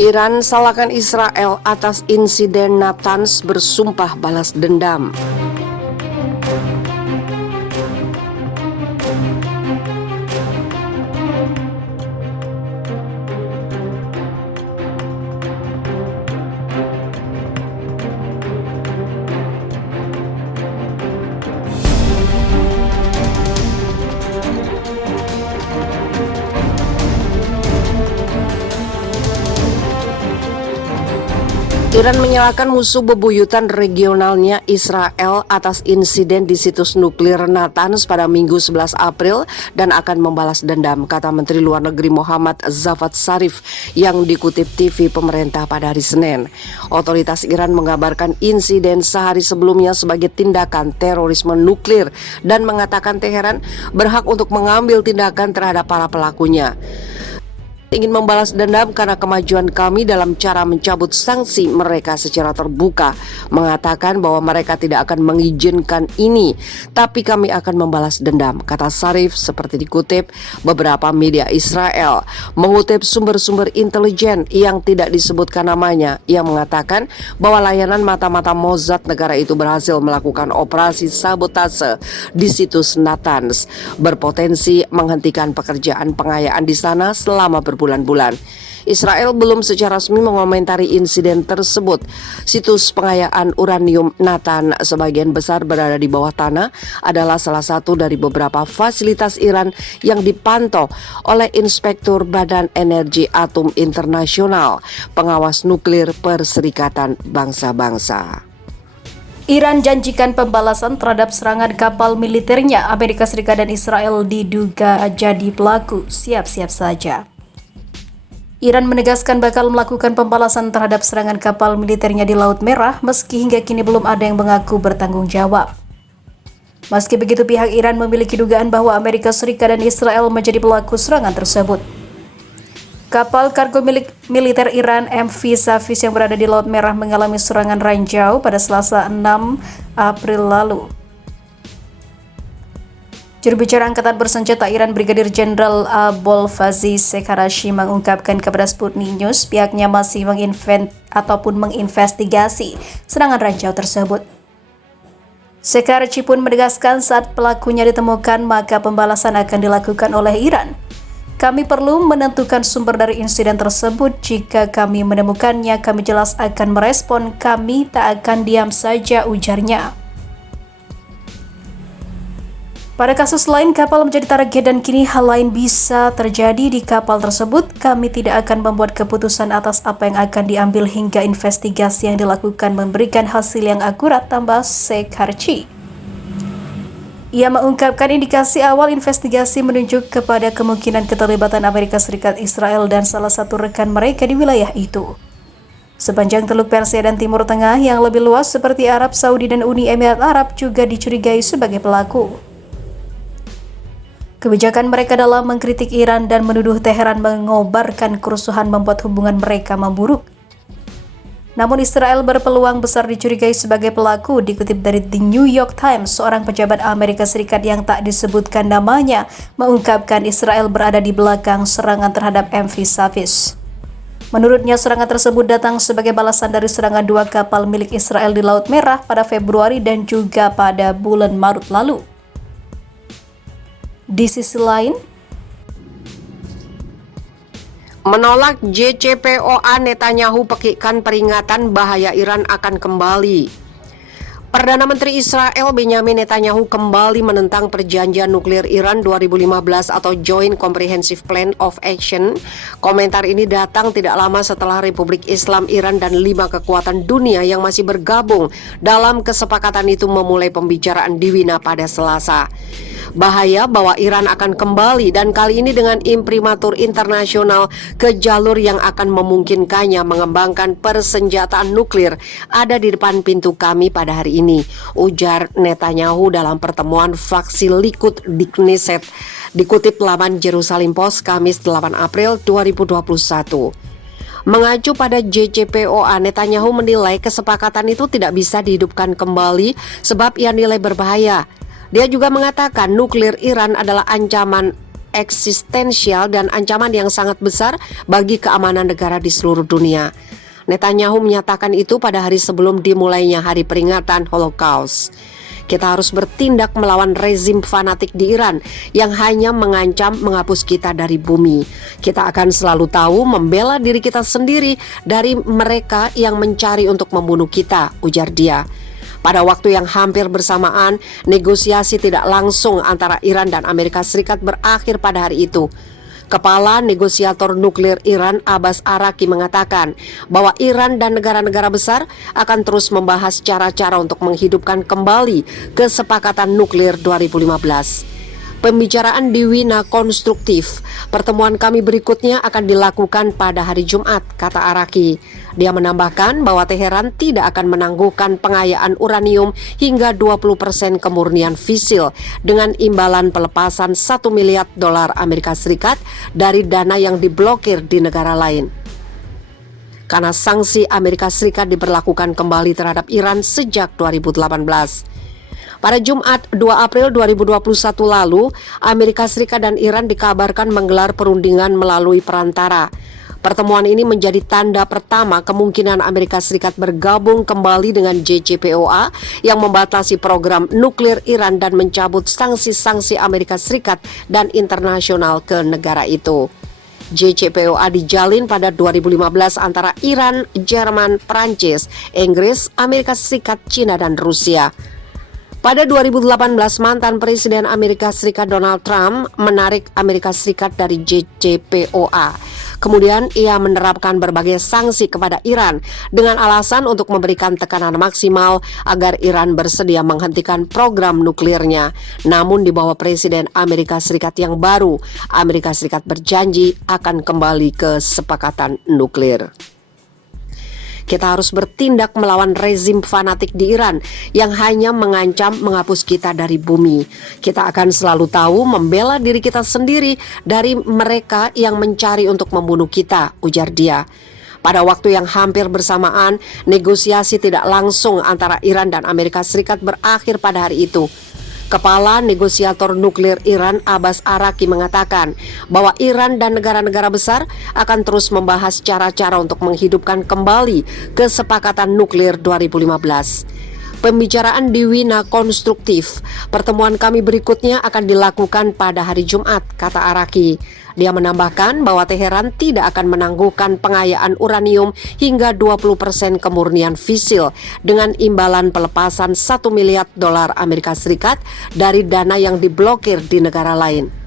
Iran salahkan Israel atas insiden Natanz, bersumpah balas dendam. Iran menyalahkan musuh bebuyutan regionalnya Israel atas insiden di situs nuklir Natanz pada Minggu 11 April dan akan membalas dendam, kata Menteri Luar Negeri Muhammad Javad Zarif yang dikutip TV pemerintah pada hari Senin. Otoritas Iran mengabarkan insiden sehari sebelumnya sebagai tindakan terorisme nuklir dan mengatakan Teheran berhak untuk mengambil tindakan terhadap para pelakunya. Ingin membalas dendam karena kemajuan kami dalam cara mencabut sanksi mereka secara terbuka, mengatakan bahwa mereka tidak akan mengizinkan ini, tapi kami akan membalas dendam, kata Zarif seperti dikutip beberapa media Israel. Mengutip sumber-sumber intelijen yang tidak disebutkan namanya, yang mengatakan bahwa layanan mata-mata Mossad negara itu berhasil melakukan operasi sabotase di situs Natanz, berpotensi menghentikan pekerjaan pengayaan di sana selama berbulan-bulan. Israel belum secara resmi mengomentari insiden tersebut. Situs pengayaan uranium Natanz, sebagian besar berada di bawah tanah, adalah salah satu dari beberapa fasilitas Iran yang dipantau oleh Inspektur Badan Energi Atom Internasional, pengawas nuklir Perserikatan Bangsa-Bangsa. Iran janjikan pembalasan terhadap serangan kapal militernya. Amerika Serikat dan Israel diduga jadi pelaku. Siap-siap saja. Iran menegaskan bakal melakukan pembalasan terhadap serangan kapal militernya di Laut Merah, meski hingga kini belum ada yang mengaku bertanggung jawab. Meski begitu, pihak Iran memiliki dugaan bahwa Amerika Serikat dan Israel menjadi pelaku serangan tersebut. Kapal kargo milik militer Iran MV Savis yang berada di Laut Merah mengalami serangan ranjau pada Selasa 6 April lalu. Juru bicara Angkatan Bersenjata Iran Brigadir Jenderal Abolfazl Sekarashi mengungkapkan kepada Sputnik News pihaknya masih menginvestigasi serangan ranjau tersebut. Sekarashi pun menegaskan saat pelakunya ditemukan maka pembalasan akan dilakukan oleh Iran. Kami perlu menentukan sumber dari insiden tersebut. Jika kami menemukannya, kami jelas akan merespon. Kami tak akan diam saja, ujarnya. Pada kasus lain, kapal menjadi target dan kini hal lain bisa terjadi di kapal tersebut. Kami tidak akan membuat keputusan atas apa yang akan diambil hingga investigasi yang dilakukan memberikan hasil yang akurat, tambah Sekarashi. Ia mengungkapkan indikasi awal investigasi menunjuk kepada kemungkinan keterlibatan Amerika Serikat, Israel, dan salah satu rekan mereka di wilayah itu. Sepanjang Teluk Persia dan Timur Tengah yang lebih luas seperti Arab Saudi dan Uni Emirat Arab juga dicurigai sebagai pelaku. Kebijakan mereka dalam mengkritik Iran dan menuduh Teheran mengobarkan kerusuhan membuat hubungan mereka memburuk. Namun Israel berpeluang besar dicurigai sebagai pelaku. Dikutip dari The New York Times, seorang pejabat Amerika Serikat yang tak disebutkan namanya mengungkapkan Israel berada di belakang serangan terhadap MV Savis. Menurutnya, serangan tersebut datang sebagai balasan dari serangan dua kapal milik Israel di Laut Merah pada Februari dan juga pada bulan Maret lalu. Di sisi lain, menolak JCPOA, Netanyahu pekikan peringatan bahaya Iran akan kembali. Perdana Menteri Israel Benjamin Netanyahu kembali menentang perjanjian nuklir Iran 2015 atau Joint Comprehensive Plan of Action. Komentar ini datang tidak lama setelah Republik Islam Iran dan 5 kekuatan dunia yang masih bergabung dalam kesepakatan itu memulai pembicaraan di Wina pada Selasa. Bahaya bahwa Iran akan kembali, dan kali ini dengan imprimatur internasional, ke jalur yang akan memungkinkannya mengembangkan persenjataan nuklir ada di depan pintu kami pada hari ini, ujar Netanyahu dalam pertemuan fraksi Likud di Knesset, dikutip laman Jerusalem Post Kamis 8 April 2021. Mengacu pada JCPOA, Netanyahu menilai kesepakatan itu tidak bisa dihidupkan kembali sebab ia nilai berbahaya. Dia juga mengatakan nuklir Iran adalah ancaman eksistensial dan ancaman yang sangat besar bagi keamanan negara di seluruh dunia. Netanyahu menyatakan itu pada hari sebelum dimulainya hari peringatan Holocaust. Kita harus bertindak melawan rezim fanatik di Iran yang hanya mengancam menghapus kita dari bumi. Kita akan selalu tahu membela diri kita sendiri dari mereka yang mencari untuk membunuh kita, ujar dia. Pada waktu yang hampir bersamaan, negosiasi tidak langsung antara Iran dan Amerika Serikat berakhir pada hari itu. Kepala negosiator nuklir Iran Abbas Araqi mengatakan bahwa Iran dan negara-negara besar akan terus membahas cara-cara untuk menghidupkan kembali kesepakatan nuklir 2015. Pembicaraan di Wina konstruktif. Pertemuan kami berikutnya akan dilakukan pada hari Jumat, kata Araqi. Dia menambahkan bahwa Teheran tidak akan menangguhkan pengayaan uranium hingga 20% kemurnian fisil dengan imbalan pelepasan $1 miliar Amerika Serikat dari dana yang diblokir di negara lain. Karena sanksi Amerika Serikat diberlakukan kembali terhadap Iran sejak 2018. Pada Jumat 2 April 2021 lalu, Amerika Serikat dan Iran dikabarkan menggelar perundingan melalui perantara. Pertemuan ini menjadi tanda pertama kemungkinan Amerika Serikat bergabung kembali dengan JCPOA yang membatasi program nuklir Iran dan mencabut sanksi-sanksi Amerika Serikat dan internasional ke negara itu. JCPOA dijalin pada 2015 antara Iran, Jerman, Prancis, Inggris, Amerika Serikat, China, dan Rusia. Pada 2018, mantan Presiden Amerika Serikat Donald Trump menarik Amerika Serikat dari JCPOA. Kemudian ia menerapkan berbagai sanksi kepada Iran dengan alasan untuk memberikan tekanan maksimal agar Iran bersedia menghentikan program nuklirnya. Namun di bawah Presiden Amerika Serikat yang baru, Amerika Serikat berjanji akan kembali ke kesepakatan nuklir. Kita harus bertindak melawan rezim fanatik di Iran yang hanya mengancam menghapus kita dari bumi. Kita akan selalu tahu membela diri kita sendiri dari mereka yang mencari untuk membunuh kita, ujar dia. Pada waktu yang hampir bersamaan, negosiasi tidak langsung antara Iran dan Amerika Serikat berakhir pada hari itu. Kepala negosiator nuklir Iran Abbas Araqi mengatakan bahwa Iran dan negara-negara besar akan terus membahas cara-cara untuk menghidupkan kembali kesepakatan nuklir 2015. Pembicaraan di Wina konstruktif. Pertemuan kami berikutnya akan dilakukan pada hari Jumat, kata Araqi. Dia menambahkan bahwa Teheran tidak akan menangguhkan pengayaan uranium hingga 20% kemurnian fisil dengan imbalan pelepasan $1 miliar Amerika Serikat dari dana yang diblokir di negara lain.